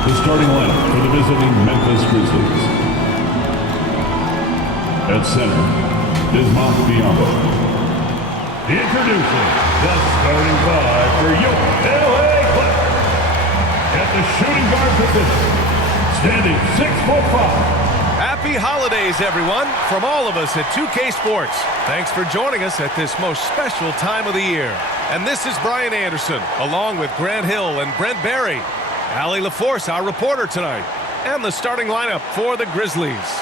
The starting lineup for the visiting Memphis Grizzlies. At center, Bismack Biyombo. Introducing the starting five for your LA Clippers. At the shooting guard position, standing 6'5". Happy holidays, everyone, from all of us at 2K Sports. Thanks for joining us at this most special time of the year. And this is Brian Anderson, along with Grant Hill and Brent Barry. Allie LaForce, our reporter tonight. And the starting lineup for the Grizzlies.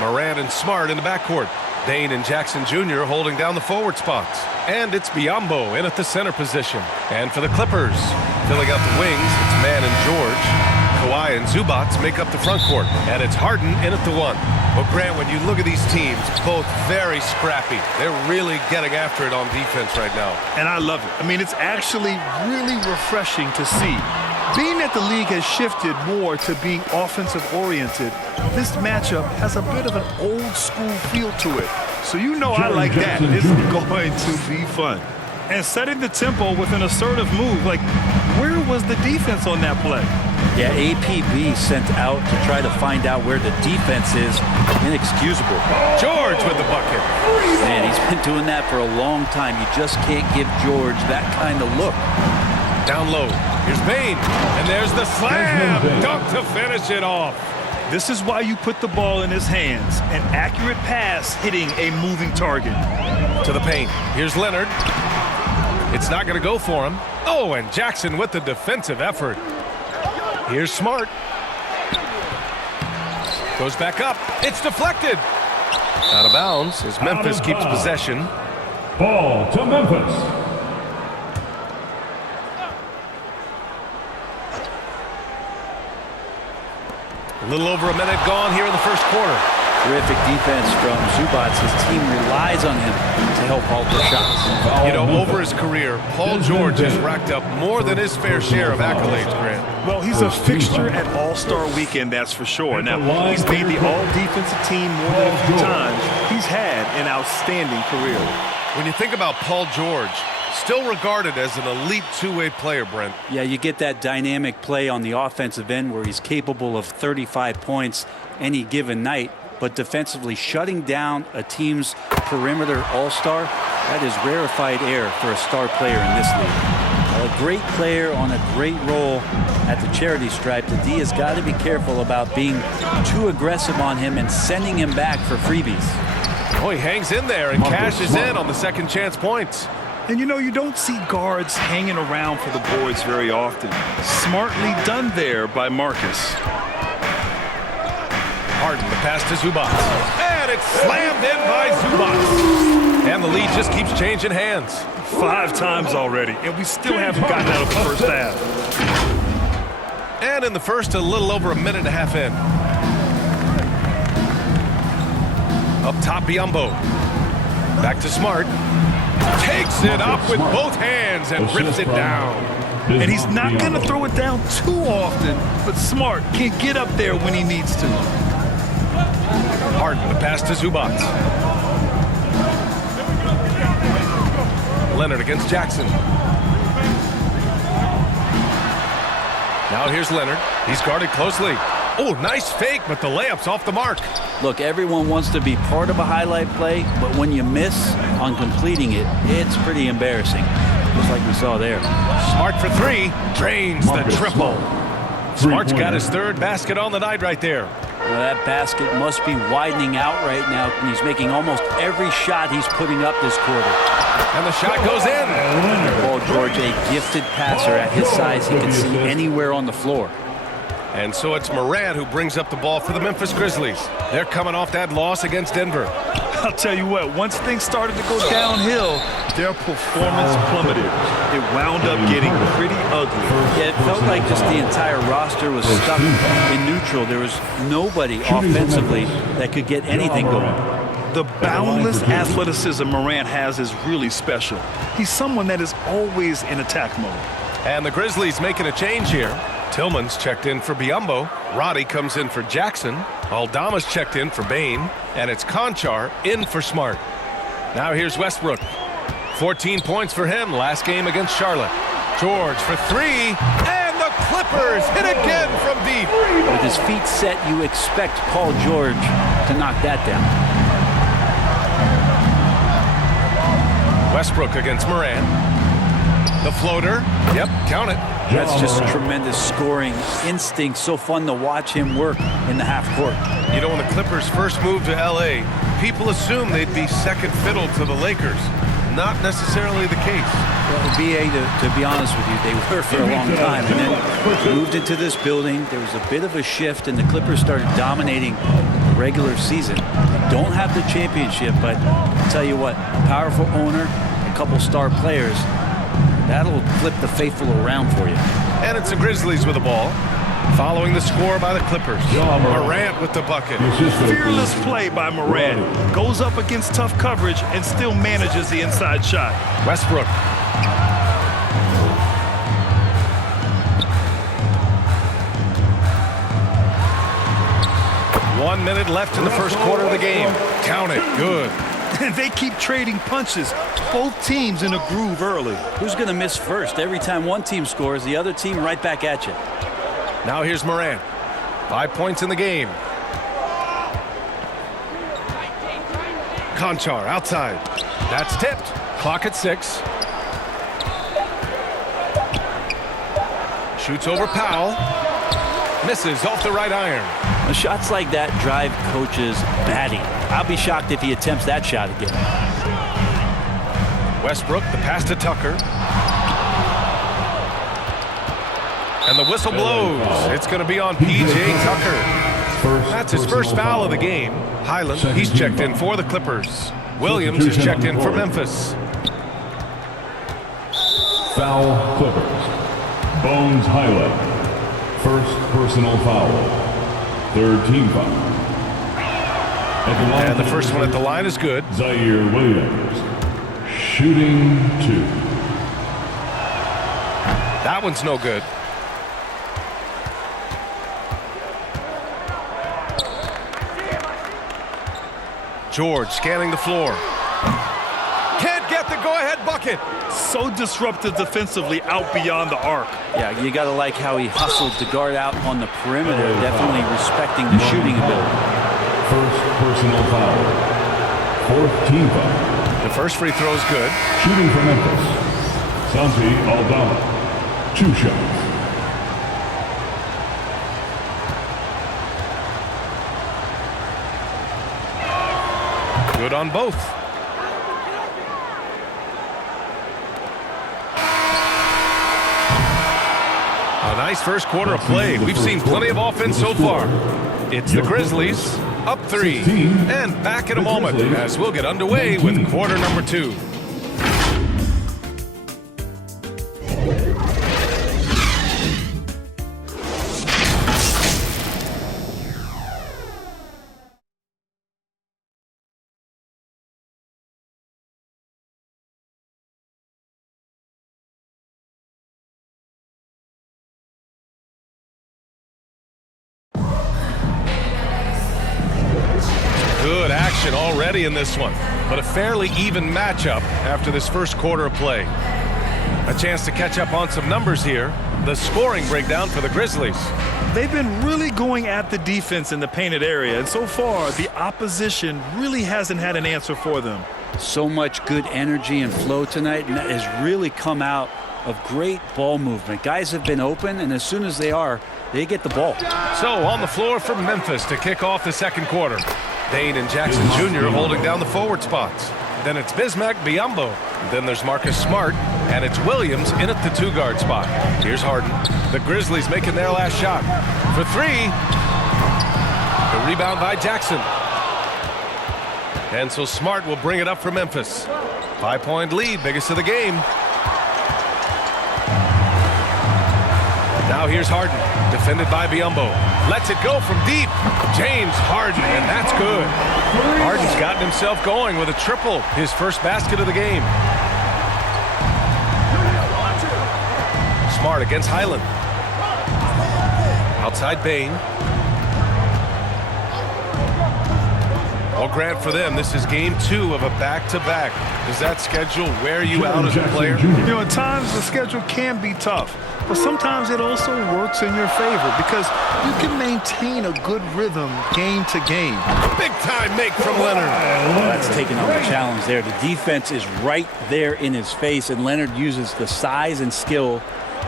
Morant and Smart in the backcourt. Dane and Jackson Jr. holding down the forward spots. And it's Biyombo in at the center position. And for the Clippers, filling out the wings, it's Mann and George. Kawhi and Zubac make up the front court, and it's Harden in at the one. Well, Grant, when you look at these teams, both very scrappy. They're really getting after it on defense right now. And I love it. I mean, it's actually really refreshing to see. Being that the league has shifted more to being offensive-oriented, this matchup has a bit of an old-school feel to it. So you know I like that. This is going to be fun. And setting the tempo with an assertive move, like, where was the defense on that play? Yeah, APB sent out to try to find out where the defense is. Inexcusable. George with the bucket. Man, he's been doing that for a long time. You just can't give George that kind of look. Down low. Here's Bane. And there's the slam. Dunk to finish it off. This is why you put the ball in his hands. An accurate pass hitting a moving target. To the paint. Here's Leonard. It's not going to go for him. Oh, and Jackson with the defensive effort. Here's Smart. Goes back up. It's deflected. Out of bounds as Memphis keeps possession. Ball to Memphis. A little over a minute gone here in the first quarter. Terrific defense from Zubac. His team relies on him to help halt the shots. You know, over his career, Paul George has racked up more than his fair share of accolades, Grant. Well, he's a fixture at All-Star Weekend, that's for sure. Now, he's made the All-Defensive Team more than a few times. He's had an outstanding career. When you think about Paul George, still regarded as an elite two-way player, Brent. Yeah, you get that dynamic play on the offensive end where he's capable of 35 points any given night. But defensively shutting down a team's perimeter all-star, that is rarefied air for a star player in this league. A great player on a great role at the charity stripe. The D has got to be careful about being too aggressive on him and sending him back for freebies. Oh, he hangs in there and cashes in on the second chance points. And you know, you don't see guards hanging around for the boards very often. Smartly done there by Marcus. Harden, the pass to Zubac. And it's slammed in by Zubac. And the lead just keeps changing hands. 5 times already, and we still haven't gotten out of the first half. And in the first, a little over a minute and a half in. Up top, Biyombo. Back to Smart. Takes it up with both hands and rips it down. And he's not going to throw it down too often, but Smart can get up there when he needs to. Harden, the pass to Zubac. Leonard against Jackson. Now here's Leonard. He's guarded closely. Oh, nice fake, but the layup's off the mark. Look, everyone wants to be part of a highlight play, but when you miss on completing it, it's pretty embarrassing. Just like we saw there. Smart for 3. Drains the triple. Smart's got his 3rd basket on the night right there. Well, that basket must be widening out right now, and he's making almost every shot he's putting up this quarter. And the shot goes in. Paul George, a gifted passer at his size. He can see anywhere on the floor. And so it's Morant who brings up the ball for the Memphis Grizzlies. They're coming off that loss against Denver. I'll tell you what, once things started to go downhill, their performance plummeted. It wound up getting pretty ugly. Yeah, it felt like just the entire roster was stuck in neutral. There was nobody offensively that could get anything going. The boundless athleticism Morant has is really special. He's someone that is always in attack mode. And the Grizzlies making a change here. Tillman's checked in for Biyombo. Roddy comes in for Jackson. Aldama's checked in for Bane. And it's Konchar in for Smart. Now here's Westbrook. 14 points for him last game against Charlotte. George for 3. And the Clippers hit again from deep. his feet set, you expect Paul George to knock that down. Westbrook against Morant. The floater. Yep, count it. That's just tremendous scoring instinct. So fun to watch him work in the half court. You know, when the Clippers first moved to L.A., people assumed they'd be second fiddle to the Lakers. Not necessarily the case. Well, BA, to be honest with you, they were for a long time. And then moved into this building. There was a bit of a shift, and the Clippers started dominating the regular season. They don't have the championship, but I'll tell you what, a powerful owner, a couple star players, that'll flip the faithful around for you. And it's the Grizzlies with the ball. Following the score by the Clippers. Morant with the bucket. Fearless play by Morant. Goes up against tough coverage and still manages the inside shot. Westbrook. One minute left in the first quarter of the game. Count it. Good. And they keep trading punches. Both teams in a groove early. Who's going to miss first? Every time one team scores, the other team right back at you. Now here's Morant. 5 points in the game. Conchar outside. That's tipped. Clock at 6. Shoots over Powell. Misses off the right iron. Well, shots like that drive coaches batty. I'll be shocked if he attempts that shot again. Westbrook, the pass to Tucker. And the whistle blows. It's going to be on P.J. Tucker. That's his first foul of the game. Highland, he's checked in for the Clippers. Williams is checked in for Memphis. Foul Clippers. Bones Highland. First personal foul. Third team foul. And the first one at the line is good. Zaire Williams. Shooting 2. That one's no good. George scanning the floor. Can't get the go-ahead bucket. So disruptive defensively out beyond the arc. Yeah, you got to like how he hustled to guard out on the perimeter, definitely respecting the shooting ability. First personal foul. Fourth team foul. The first free throw is good. Shooting for Memphis. Santi Aldama. 2 shots. Good on both. A nice first quarter of play. We've seen plenty of offense so far. It's the Grizzlies up 3 and back in a moment as we'll get underway with quarter number 2. Good action already in this one, but a fairly even matchup after this first quarter of play. A chance to catch up on some numbers here. The scoring breakdown for the Grizzlies. They've been really going at the defense in the painted area, and so far the opposition really hasn't had an answer for them. So much good energy and flow tonight, and that has really come out of great ball movement. Guys have been open, and as soon as they are, they get the ball. So on the floor for Memphis to kick off the second quarter. Dane and Jackson Jr. holding down the forward spots. Then it's Bismack Biyombo. Then there's Marcus Smart, and it's Williams in at the 2-guard spot. Here's Harden. The Grizzlies making their last shot. For 3. The rebound by Jackson. And so Smart will bring it up for Memphis. 5-point lead, biggest of the game. Now here's Harden, defended by Biyombo. Lets it go from deep. James Harden, and that's good. Harden's gotten himself going with a triple, his first basket of the game. Smart against Highland. Outside Bane. Well, Grant, for them, this is game 2 of a back-to-back. Does that schedule wear you out as a player? You know, at times the schedule can be tough, but sometimes it also works in your favor because you can maintain a good rhythm game to game. Big-time make from Leonard. That's taking on the challenge there. The defense is right there in his face, and Leonard uses the size and skill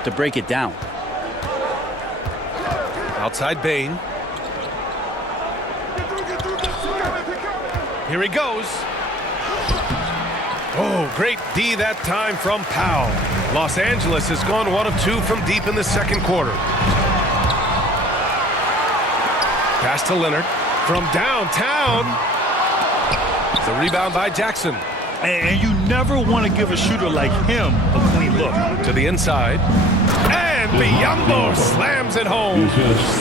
to break it down. Outside Bain. Here he goes. Oh, great D that time from Powell. Los Angeles has gone 1 of 2 from deep in the second quarter. Pass to Leonard from downtown. The rebound by Jackson. And you never want to give a shooter like him a clean look. To the inside. And Biyombo slams it home.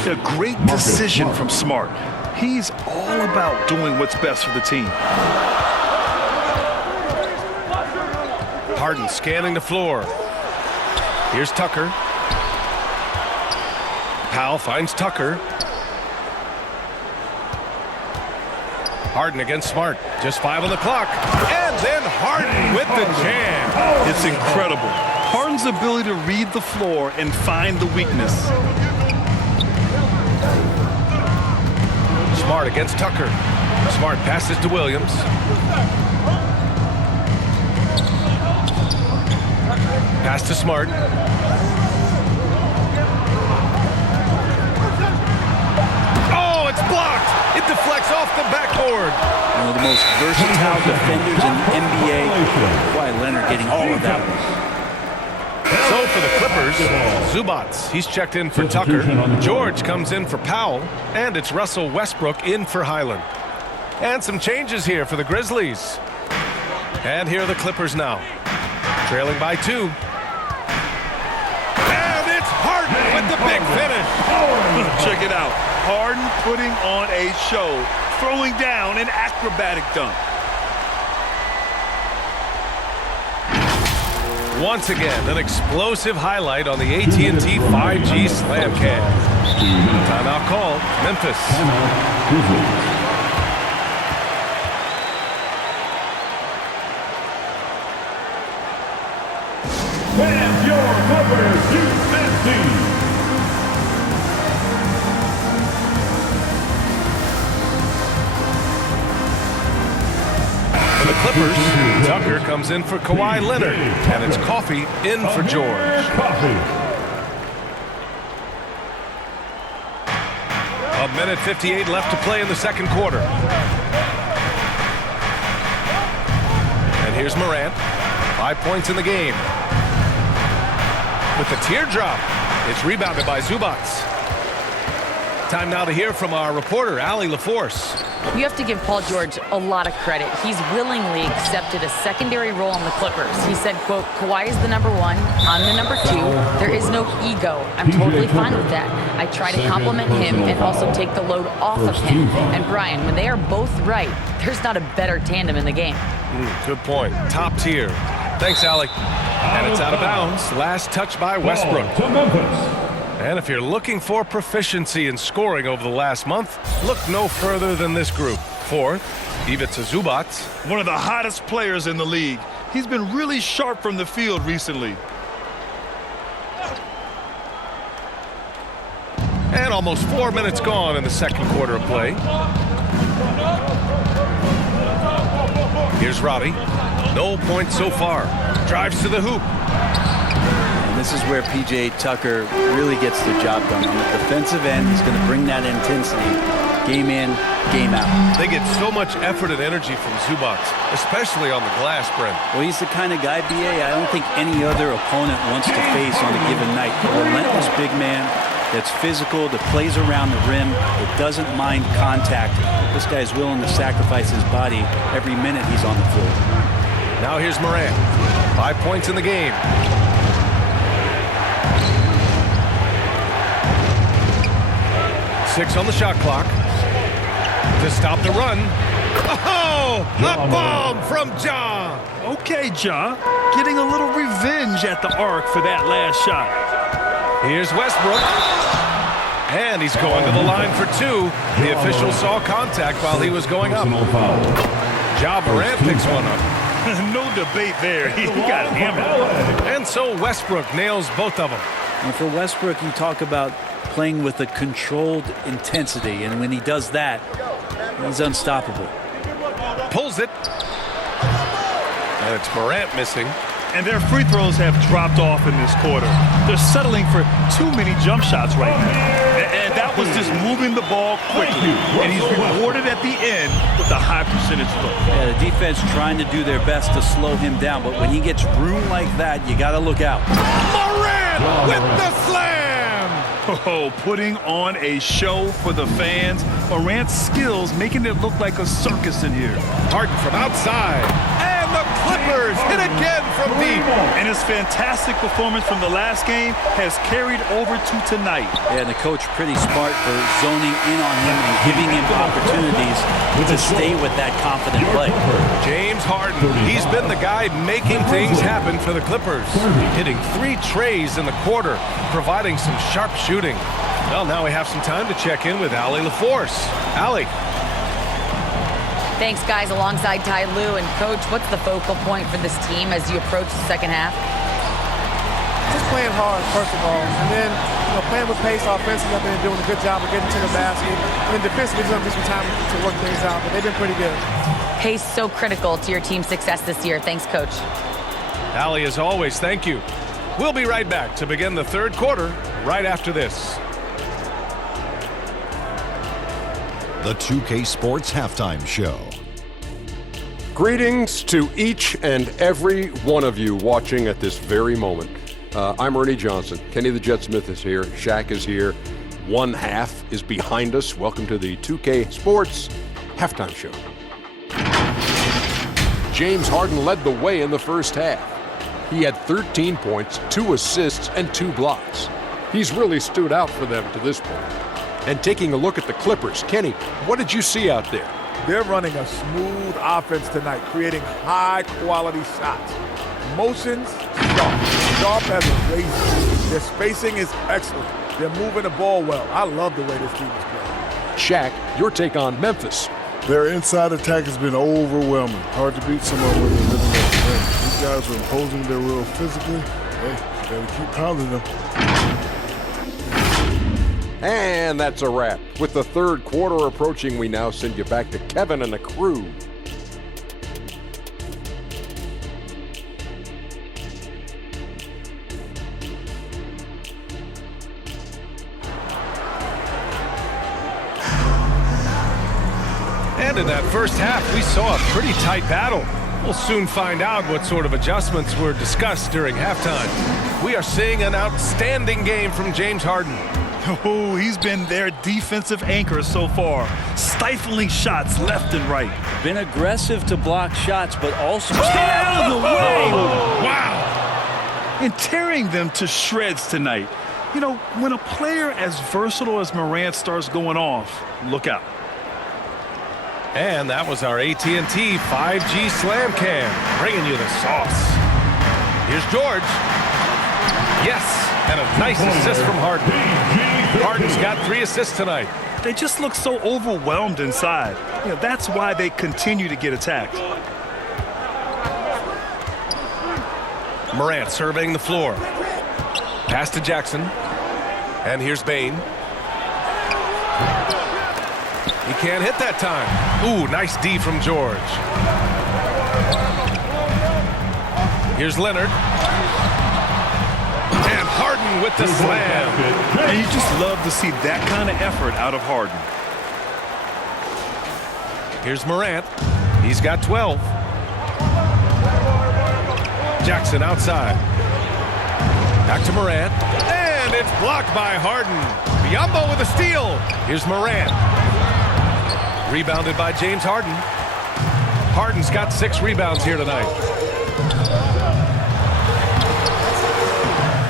A great decision from Smart. He's all about doing what's best for the team. Harden scanning the floor. Here's Tucker. Powell finds Tucker. Harden against Smart. Just 5 on the clock. And then Harden with the jam. It's incredible. Harden's ability to read the floor and find the weakness. Smart against Tucker. Smart passes to Williams. Pass to Smart. Oh, it's blocked. It deflects off the backboard. One of the most versatile defenders in the NBA. Kawhi Leonard getting all of that one. So for the Clippers, Zubats, he's checked in for Tucker. George comes in for Powell. And it's Russell Westbrook in for Highland. And some changes here for the Grizzlies. And here are the Clippers now. Trailing by 2. And it's Harden with the big finish. Check it out. Harden putting on a show, throwing down an acrobatic dunk. Once again, an explosive highlight on the AT&T 5G Slam Cam. Timeout called. Memphis. And your number 250. For the Clippers, Tucker comes in for Kawhi Leonard. And it's Coffey in for George. A minute 58 left to play in the second quarter. And here's Morant. 5 points in the game. With the teardrop, it's rebounded by Zubats. Time now to hear from our reporter, Allie LaForce. You have to give Paul George a lot of credit. He's willingly accepted a secondary role on the Clippers. He said, quote, Kawhi is the number 1, I'm the number 2. There is no ego. I'm totally fine with that. I try to compliment him and also take the load off of him. And Brian, when they are both right, there's not a better tandem in the game. Good point. Top tier. Thanks, Allie. And it's out of bounds. Last touch by Westbrook. To Memphis. And if you're looking for proficiency in scoring over the last month, look no further than this group. 4th, Ivica Zubats. One of the hottest players in the league. He's been really sharp from the field recently. And almost 4 minutes gone in the second quarter of play. Here's Roddy. No points so far. Drives to the hoop. And this is where P.J. Tucker really gets the job done. On the defensive end, he's going to bring that intensity game in, game out. They get so much effort and energy from Zubats, especially on the glass, Brent. Well, he's the kind of guy, B.A., I don't think any other opponent wants to face on a given night. A relentless big man that's physical, that plays around the rim, that doesn't mind contact. This guy's willing to sacrifice his body every minute he's on the floor. Now here's Morant. 5 points in the game. 6 on the shot clock. To stop the run. Oh, a bomb from Ja. Okay, Ja. Getting a little revenge at the arc for that last shot. Here's Westbrook. And he's going to the line for two. The official saw contact while he was going up. Personal foul. Ja Morant picks one up. No debate there. He got hammered. And so Westbrook nails both of them. And for Westbrook, you talk about playing with a controlled intensity, and when he does that, he's unstoppable. Pulls it. And it's Morant missing. And their free throws have dropped off in this quarter. They're settling for too many jump shots right now. And that was just moving the ball quickly. And he's rewarded at the end with a high percentage look. Yeah, the defense trying to do their best to slow him down, but when he gets room like that, you got to look out. Morant with the slam! Oh, putting on a show for the fans. Morant's skills making it look like a circus in here. Harden from outside. And the Clippers hit again from deep. And his fantastic performance from the last game has carried over to tonight. Yeah, and the coach pretty smart for zoning in on him and giving him opportunities to stay with that confident play. James Harden, he's been the guy making things happen for the Clippers. Hitting 3 trays in the quarter, providing some sharp shooting. Well, now we have some time to check in with Allie LaForce. Allie. Thanks, guys. Alongside Ty Lue and Coach, what's the focal point for this team as you approach the second half? Just playing hard, first of all, and then playing with pace offensively. I've been doing a good job of getting to the basket. And then defensively, it's going to be some time to work things out, but they've been pretty good. Pace so critical to your team's success this year. Thanks, Coach. Allie, as always, thank you. We'll be right back to begin the third quarter right after this. The 2K Sports Halftime Show. Greetings to each and every one of you watching at this very moment. I'm Ernie Johnson. Kenny the Jet Smith is here. Shaq is here. One half is behind us. Welcome to the 2K Sports Halftime Show. James Harden led the way in the first half. He had 13 points, 2 assists, and 2 blocks. He's really stood out for them to this point. And taking a look at the Clippers, Kenny, what did you see out there? They're running a smooth offense tonight, creating high-quality shots. Motions, sharp as a razor. Their spacing is excellent. They're moving the ball well. I love the way this team is playing. Shaq, your take on Memphis. Their inside attack has been overwhelming. Hard to beat someone when they're living at the rim. These guys are imposing their will physically. Hey, you gotta keep pounding them. And that's a wrap. With the third quarter approaching, we now send you back to Kevin and the crew. And in that first half, we saw a pretty tight battle. We'll soon find out what sort of adjustments were discussed during halftime. We are seeing an outstanding game from James Harden. Oh, he's been their defensive anchor so far, stifling shots left and right. Been aggressive to block shots, but also stay out of the way. Wow! And tearing them to shreds tonight. You know, when a player as versatile as Morant starts going off, look out. And that was our AT&T 5G Slam Cam, bringing you the sauce. Here's George. Yes, and a nice assist from Harden. Harden's got 3 assists tonight. They just look so overwhelmed inside. You know, that's why they continue to get attacked. Morant surveying the floor. Pass to Jackson. And here's Bane. He can't hit that time. Ooh, nice D from George. Here's Leonard. And Harden with the slam. And you just love to see that kind of effort out of Harden. Here's Morant. He's got 12. Jackson outside. Back to Morant. And it's blocked by Harden. Biyombo with a steal. Here's Morant. Rebounded by James Harden. Harden's got 6 rebounds here tonight.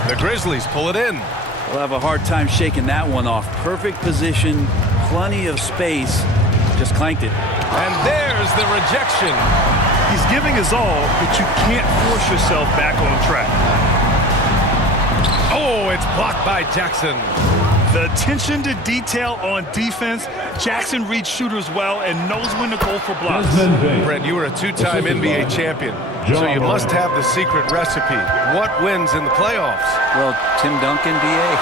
The Grizzlies pull it in. We'll have a hard time shaking that one off. Perfect position, plenty of space. Just clanked it. And there's the rejection. He's giving his all, but you can't force yourself back on track. Oh, it's blocked by Jackson. The attention to detail on defense. Jackson reads shooters well and knows when to go for blocks. Brent, you were a two-time NBA champion, so you must have the secret recipe. What wins in the playoffs? Well, Tim Duncan, B.A.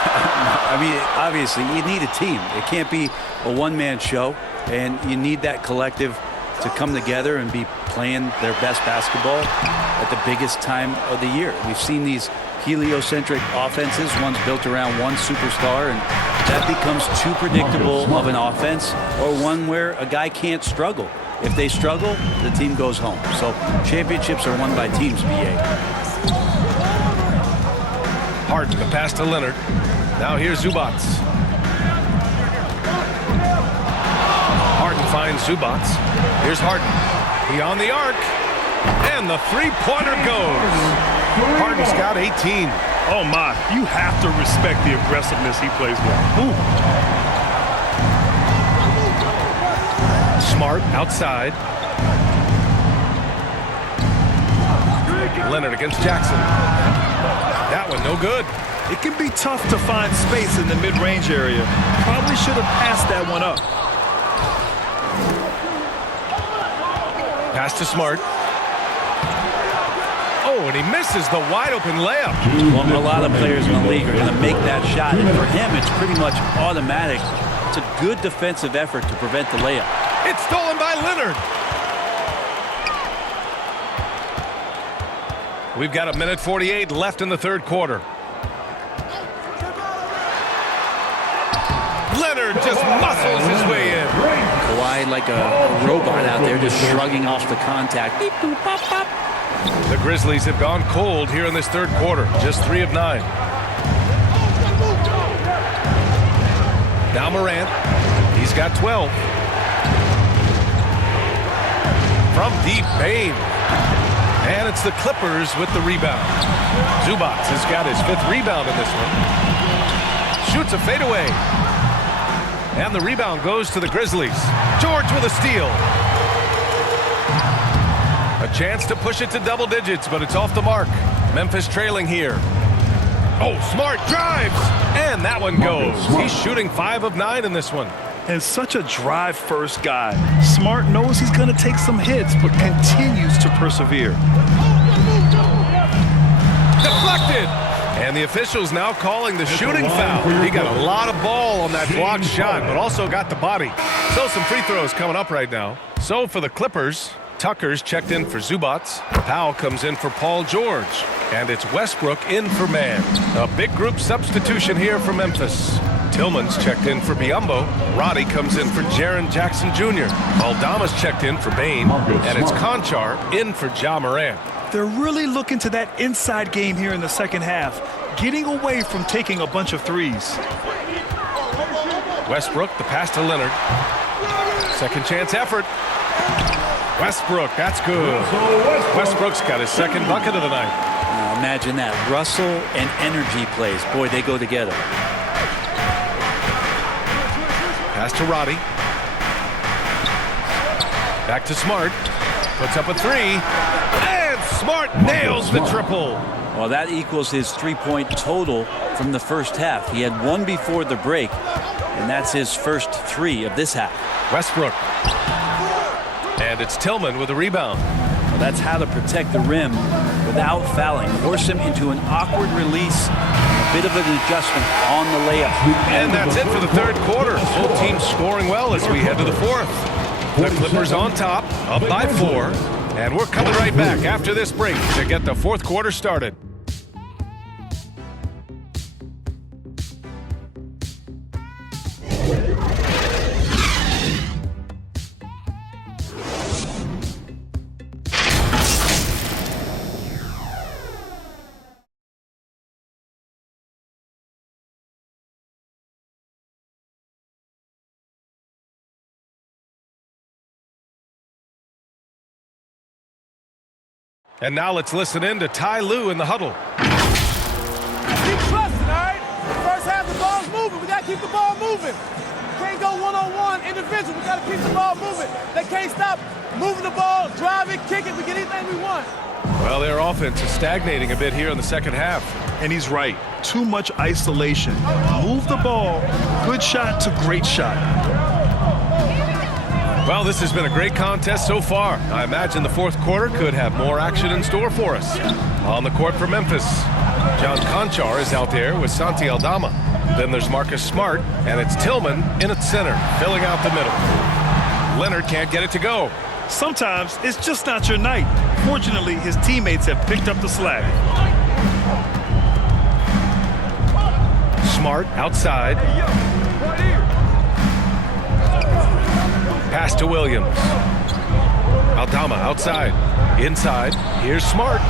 I mean, obviously, you need a team. It can't be a one-man show, and you need that collective to come together and be playing their best basketball at the biggest time of the year. We've seen these heliocentric offenses, one's built around one superstar, and that becomes too predictable of an offense, or one where a guy can't struggle. If they struggle, the team goes home. So championships are won by teams, B.A. Harden, the pass to Leonard. Now here's Zubats. Harden finds Zubats. Here's Harden. He on the arc. And the three-pointer goes. Harden's got 18. Oh, my. You have to respect the aggressiveness he plays with. Ooh. Smart outside. Leonard against Jackson. That one no good. It can be tough to find space in the mid-range area. Probably should have passed that one up. Pass to Smart. Oh, and he misses the wide-open layup. Well, a lot of players in the league are going to make that shot, and for him, it's pretty much automatic. It's a good defensive effort to prevent the layup. It's stolen by Leonard. We've got 1:48 left in the third quarter. Leonard just muscles his way in. Kawhi like a robot out there just shrugging off the contact. Beep, boop, pop, pop. The Grizzlies have gone cold here in this third quarter. Just 3 of 9. Now Morant. He's got 12. From deep, Bane. And it's the Clippers with the rebound. Zubats has got his 5th rebound in this one. Shoots a fadeaway. And the rebound goes to the Grizzlies. George with a steal. A chance to push it to double digits, but it's off the mark. Memphis trailing here. Oh, Smart drives. And that one goes. He's shooting 5 of 9 in this one. And such a drive-first guy. Smart knows he's going to take some hits, but continues to persevere. Deflected. And the officials now calling the shooting foul. He got a lot of ball on that blocked shot, but also got the body. So some free throws coming up right now. So for the Clippers, Tucker's checked in for Zubats. Powell comes in for Paul George. And it's Westbrook in for Mann. A big group substitution here for Memphis. Tillman's checked in for Biyombo. Roddy comes in for Jaren Jackson Jr. Aldama's checked in for Bane. And it's Conchar in for Ja Morant. They're really looking to that inside game here in the second half, getting away from taking a bunch of threes. Westbrook, the pass to Leonard. Second chance effort. Westbrook, that's good. Westbrook's got his 2nd bucket of the night. Now imagine that. Russell and energy plays. Boy, they go together. Pass to Roddy. Back to Smart. Puts up a 3. And Smart nails the triple. Well, that equals his 3-point total from the first half. He had 1 before the break, and that's his first 3 of this half. Westbrook. And it's Tillman with a rebound. Well, that's how to protect the rim without fouling. Force him into an awkward release, a bit of an adjustment on the layup. And that's it for the third quarter. Both teams scoring well as we head to the fourth. The Clippers on top, up by 4. And we're coming right back after this break to get the fourth quarter started. And now let's listen in to Ty Lue in the huddle. Keep trusting, all right? First half, the ball's moving. We got to keep the ball moving. Can't go one-on-one, individual. We got to keep the ball moving. They can't stop moving the ball, drive it, kick it. We get anything we want. Well, their offense is stagnating a bit here in the second half. And he's right. Too much isolation. Move the ball, good shot to great shot. Well, this has been a great contest so far. I imagine the fourth quarter could have more action in store for us. On the court for Memphis, John Conchar is out there with Santi Aldama. Then there's Marcus Smart, and it's Tillman in at center, filling out the middle. Leonard can't get it to go. Sometimes it's just not your night. Fortunately, his teammates have picked up the slack. Smart outside. Pass to Williams. Aldama outside. Inside. Here's Smart.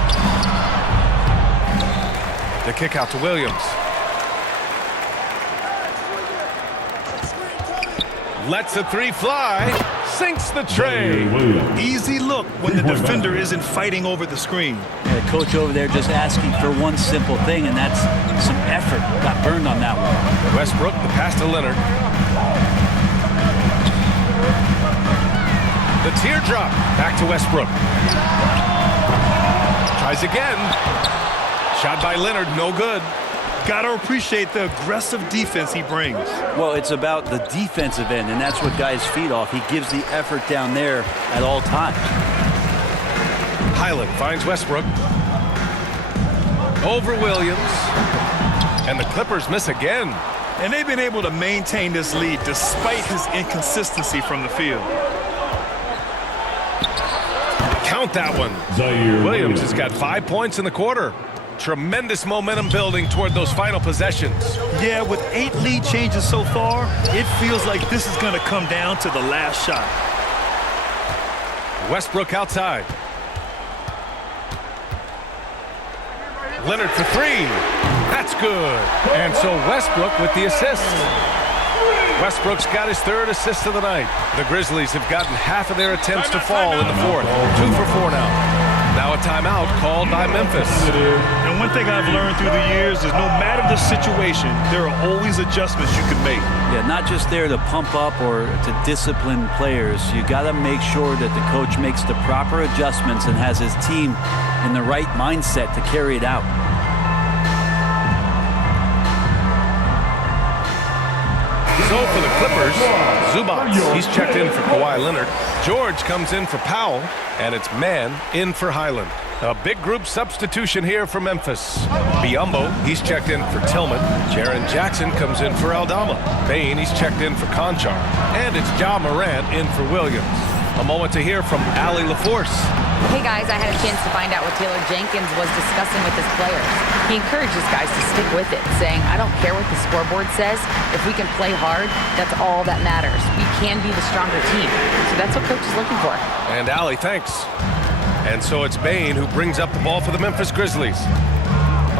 The kick out to Williams. Lets a three fly. Sinks the tray. Easy look when the defender isn't fighting over the screen. The coach over there just asking for one simple thing, and that's some effort. Got burned on that one. Westbrook, the pass to Leonard. The teardrop. Back to Westbrook. Tries again. Shot by Leonard, no good. Gotta appreciate the aggressive defense he brings. Well, it's about the defensive end, and that's what guys feed off. He gives the effort down there at all times. Highland finds Westbrook. Over Williams. And the Clippers miss again. And they've been able to maintain this lead despite his inconsistency from the field. Count that one. Williams has got 5 points in the quarter. Tremendous momentum building toward those final possessions. Yeah, with 8 lead changes so far, it feels like this is going to come down to the last shot. Westbrook outside. Leonard for three. That's good. And so Westbrook with the assist. Westbrook's got his third assist of the night. The Grizzlies have gotten half of their attempts to fall in the fourth. 2 for 4 now. Now a timeout called by Memphis. And one thing I've learned through the years is no matter the situation, there are always adjustments you can make. Yeah, not just there to pump up or to discipline players. You got to make sure that the coach makes the proper adjustments and has his team in the right mindset to carry it out. So for the Clippers, Zubac, he's checked in for Kawhi Leonard. George comes in for Powell, and it's Mann in for Highland. A big group substitution here for Memphis. Biyombo, he's checked in for Tillman. Jaren Jackson comes in for Aldama. Bane, he's checked in for Conchar. And it's Ja Morant in for Williams. A moment to hear from Allie LaForce. Hey guys, I had a chance to find out what Taylor Jenkins was discussing with his players. He encourages guys to stick with it, saying, I don't care what the scoreboard says. If we can play hard, that's all that matters. We can be the stronger team. So that's what coach is looking for. And Allie, thanks. And so it's Bane who brings up the ball for the Memphis Grizzlies.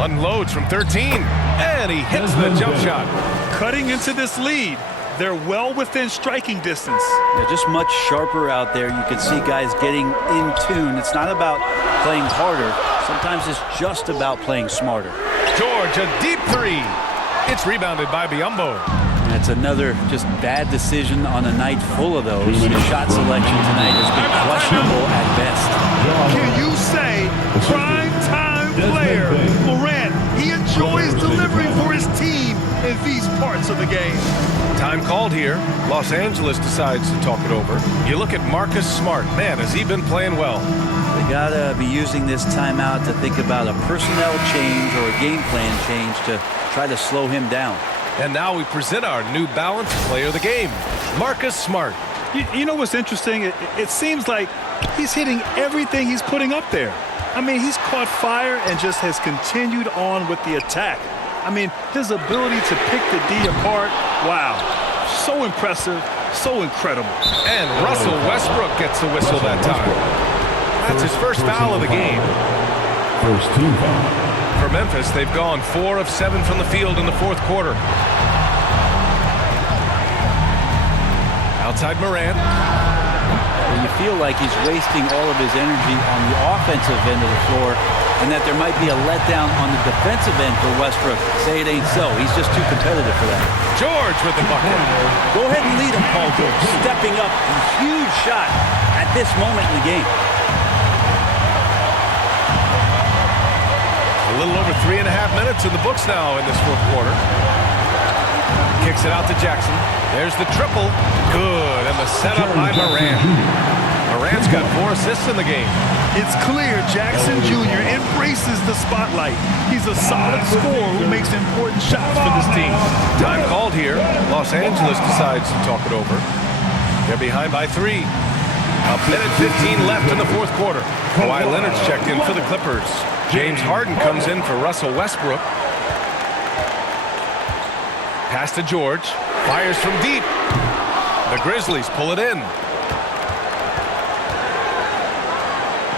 Unloads from 13, and he hits the jump shot. Cutting into this lead. They're well within striking distance. Yeah, just much sharper out there. You can see guys getting in tune. It's not about playing harder. Sometimes it's just about playing smarter. George, a deep three. It's rebounded by Biyombo. That's another just bad decision on a night full of those. His shot selection tonight has been questionable at best. Can you say prime-time player Morant? He enjoys delivering for his team in these parts of the game. Time called here. Los Angeles decides to talk it over. You look at Marcus Smart. Man, has he been playing well. They got to be using this timeout to think about a personnel change or a game plan change to try to slow him down. And now we present our new balanced player of the game, Marcus Smart. You know what's interesting? It seems like he's hitting everything he's putting up there. I mean, he's caught fire and just has continued on with the attack. I mean, his ability to pick the D apart, wow, so impressive, so incredible. And Russell Westbrook gets the whistle that time. That's his first foul of the game. First team foul. For Memphis, they've gone 4 of 7 from the field in the fourth quarter. Outside Morant. You feel like he's wasting all of his energy on the offensive end of the floor, and that there might be a letdown on the defensive end for Westbrook. Say it ain't so. He's just too competitive for that. George with the bucket. Go ahead and lead him, Paul George. Stepping up, a huge shot at this moment in the game. A little over 3.5 minutes in the books now in this fourth quarter. Kicks it out to Jackson. There's the triple. Good. And the setup by Morant. Morant's got 4 assists in the game. It's clear Jackson Jr. embraces the spotlight. He's a solid scorer who makes important shots for this team. Time called here. Los Angeles decides to talk it over. They're behind by 3. A minute 15 left in the fourth quarter. Kawhi Leonard's checked in for the Clippers. James Harden comes in for Russell Westbrook. Pass to George. Fires from deep. The Grizzlies pull it in.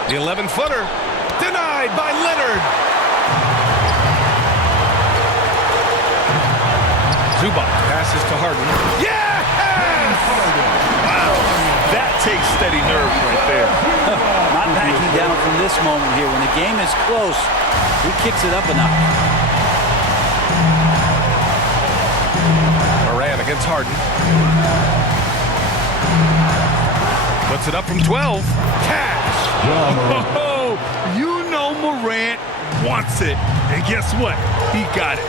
The 11-footer. Denied by Leonard. Zubac passes to Harden. Yes! Wow. That takes steady nerve right there. Not backing down from this moment here. When the game is close, he kicks it up a notch. Morant against Harden. Puts it up from 12. Cash. Oh, you know Morant wants it. And guess what? He got it.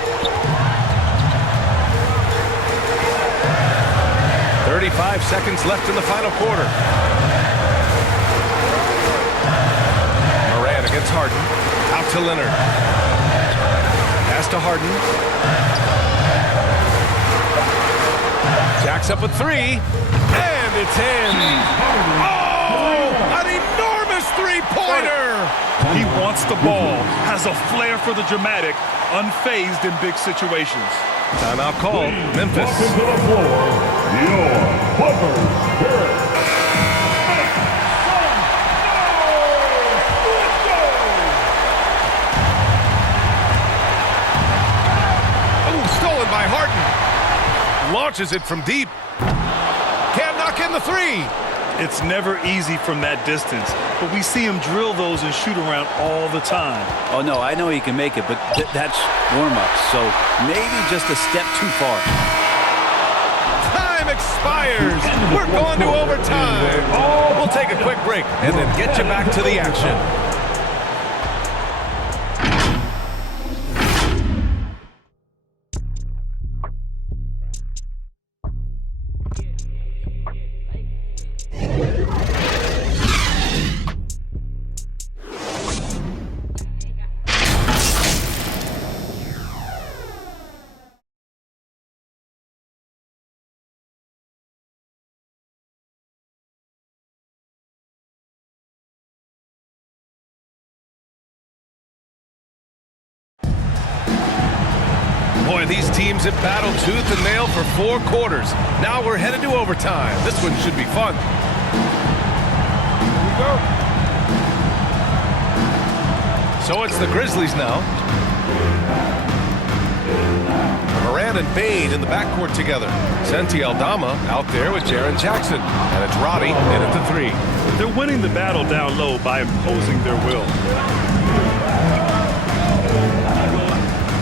35 seconds left in the final quarter. Morant against Harden. Out to Leonard. Pass to Harden. Jacks up a 3. And it's in. Oh! An enormous three-pointer! He wants the ball, has a flair for the dramatic, unfazed in big situations. Timeout call. Memphis. Welcome to the floor, your Clippers. Oh, stolen by Harden. Launches it from deep. Can't knock in the 3. It's never easy from that distance, but we see him drill those and shoot around all the time. Oh, no, I know he can make it, but that's warm-up, so maybe just a step too far. Time expires. We're going to overtime. We'll take a quick break and then get you back to the action. Boy, these teams have battled tooth and nail for 4 quarters. Now we're headed to overtime. This one should be fun. Here we go. So it's the Grizzlies now. Morant and Bade in the backcourt together. Santi Aldama out there with Jaren Jackson. And it's Roddy in at the 3. They're winning the battle down low by imposing their will.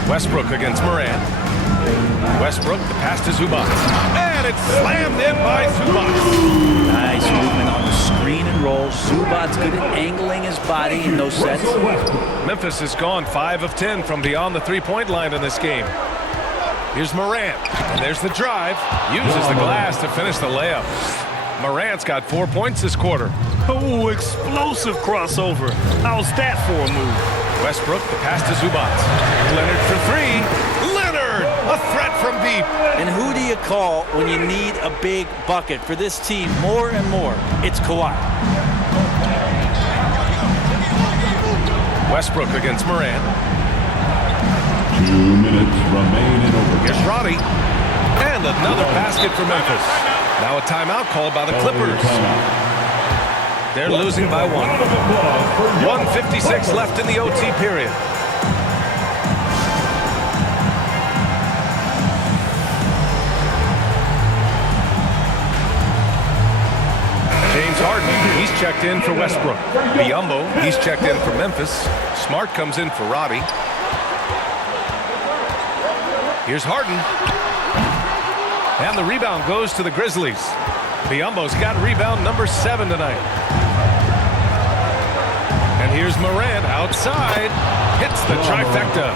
Westbrook against Morant. Westbrook, the pass to Zubac. And it's slammed in by Zubac. Nice movement on the screen and roll. Zubac's good at angling his body in those sets. Memphis has gone 5 of 10 from beyond the three-point line in this game. Here's Morant. And there's the drive. Uses the glass to finish the layup. Morant's got 4 points this quarter. Oh, explosive crossover. How's that for a move? Westbrook, the pass to Zubac. Leonard for 3. Leonard, a threat from deep. And who do you call when you need a big bucket for this team more and more? It's Kawhi. Westbrook against Morant. 2 minutes remain in overtime. Here's Roddy. And another basket for Memphis. Now a timeout called by the Clippers. They're losing by 1. 1:56 left in the OT period. James Harden, he's checked in for Westbrook. Biyombo, he's checked in for Memphis. Smart comes in for Roddy. Here's Harden. And the rebound goes to the Grizzlies. Biyombo's got rebound number 7 tonight. And here's Morant outside. Hits the trifecta.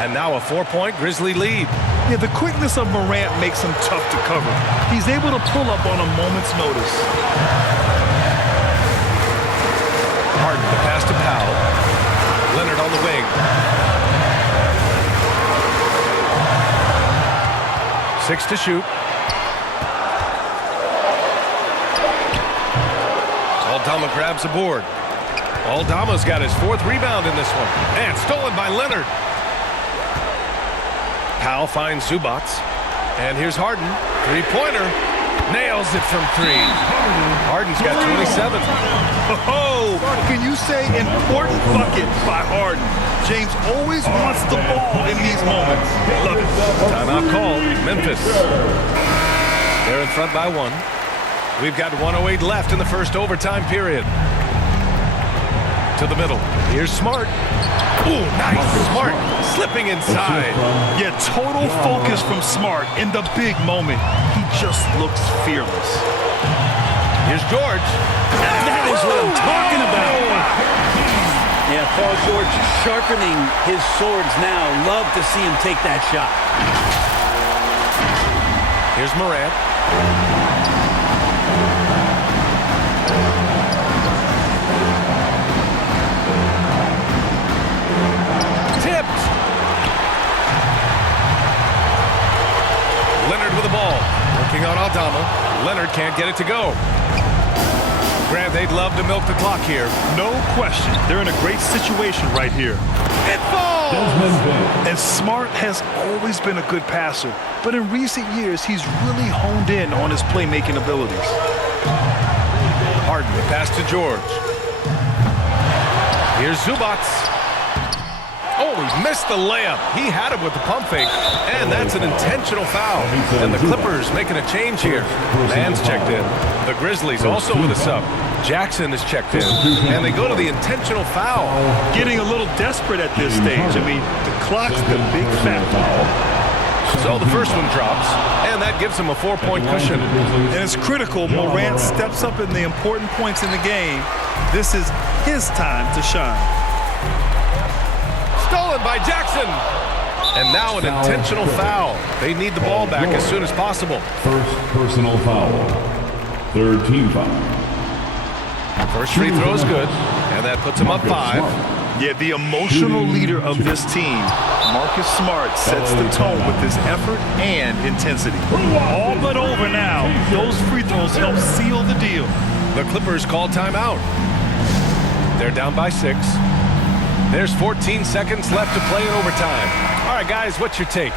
And now a 4-point Grizzly lead. Yeah, the quickness of Morant makes him tough to cover. He's able to pull up on a moment's notice. Harden, the pass to Powell. Leonard on the wing. 6 to shoot. Aldama grabs the board. Aldama's got his 4th rebound in this one. And stolen by Leonard. Powell finds Zubac. And here's Harden. 3-pointer. Nails it from 3. Harden's got 27. Oh, can you say important bucket by Harden? James always wants the ball in these moments. Love it. Timeout called. Memphis. They're in front by 1. We've got 1:08 left in the first overtime period. To the middle. Here's Smart. Ooh, nice. Smart slipping inside. Yeah, total focus from Smart in the big moment. He just looks fearless. Here's George. That is what I'm talking about. Yeah, Paul George sharpening his swords now. Love to see him take that shot. Here's Morant. Tipped. Leonard with the ball. Working on Aldama. Leonard can't get it to go. Grant, they'd love to milk the clock here. No question. They're in a great situation right here. It falls! And Smart has always been a good passer, but in recent years, he's really honed in on his playmaking abilities. Harden, the pass to George. Here's Zubac. Oh, he missed the layup. He had it with the pump fake, and that's an intentional foul. And the Clippers making a change here. Mann's checked in. The Grizzlies also with a sub. Jackson is checked in, and they go to the intentional foul. Getting a little desperate at this stage. I mean, the clock's the big factor. So the first one drops, and that gives him a 4-point cushion. And it's critical. Morant steps up in the important points in the game. This is his time to shine. Stolen by Jackson. And now an intentional foul. They need the ball back as soon as possible. First personal foul. 3rd team foul. First free throw is good, and that puts him up 5. Yeah, the emotional leader of this team, Marcus Smart, sets the tone with his effort and intensity. All but over now. Those free throws help seal the deal. The Clippers call timeout. They're down by 6. There's 14 seconds left to play in overtime. All right, guys, what's your take?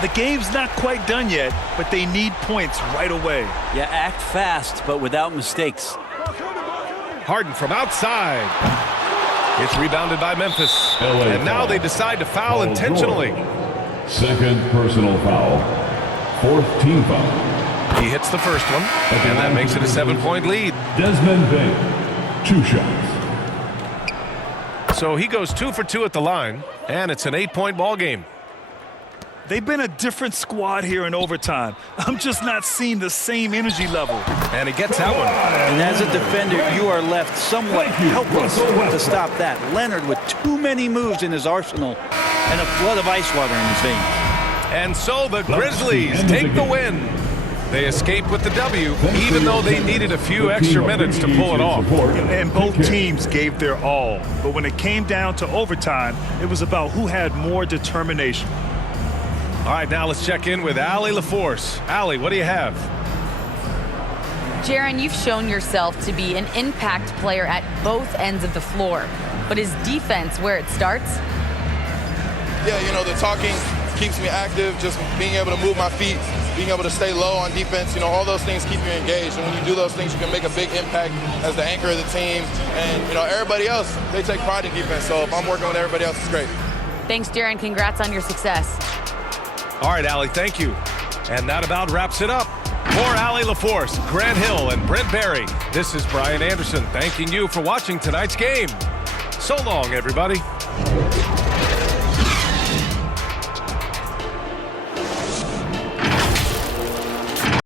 The game's not quite done yet, but they need points right away. Yeah, act fast, but without mistakes. Harden from outside. It's rebounded by Memphis. And now they decide to foul intentionally. 2nd personal foul. 4th team foul. He hits the first one, and that makes it a 7-point lead. Desmond Bain. 2 shots. So he goes 2 for 2 at the line, and it's an 8-point ball game. They've been a different squad here in overtime. I'm just not seeing the same energy level. And he gets that one. And as a defender, you are left somewhat helpless to stop that. Leonard with too many moves in his arsenal and a flood of ice water in his veins. And so the Grizzlies take the win. They escape with the W, even though they needed a few extra minutes to pull it off. And both teams gave their all. But when it came down to overtime, it was about who had more determination. All right, now let's check in with Allie LaForce. Allie, what do you have? Jaren, you've shown yourself to be an impact player at both ends of the floor. But is defense where it starts? Yeah, you know, the talking keeps me active, just being able to move my feet, being able to stay low on defense, you know, all those things keep you engaged. And when you do those things, you can make a big impact as the anchor of the team. And, you know, everybody else, they take pride in defense. So if I'm working with everybody else, it's great. Thanks, Jaren. Congrats on your success. All right, Allie, thank you. And that about wraps it up. For Allie LaForce, Grant Hill, and Brent Barry, this is Brian Anderson thanking you for watching tonight's game. So long, everybody.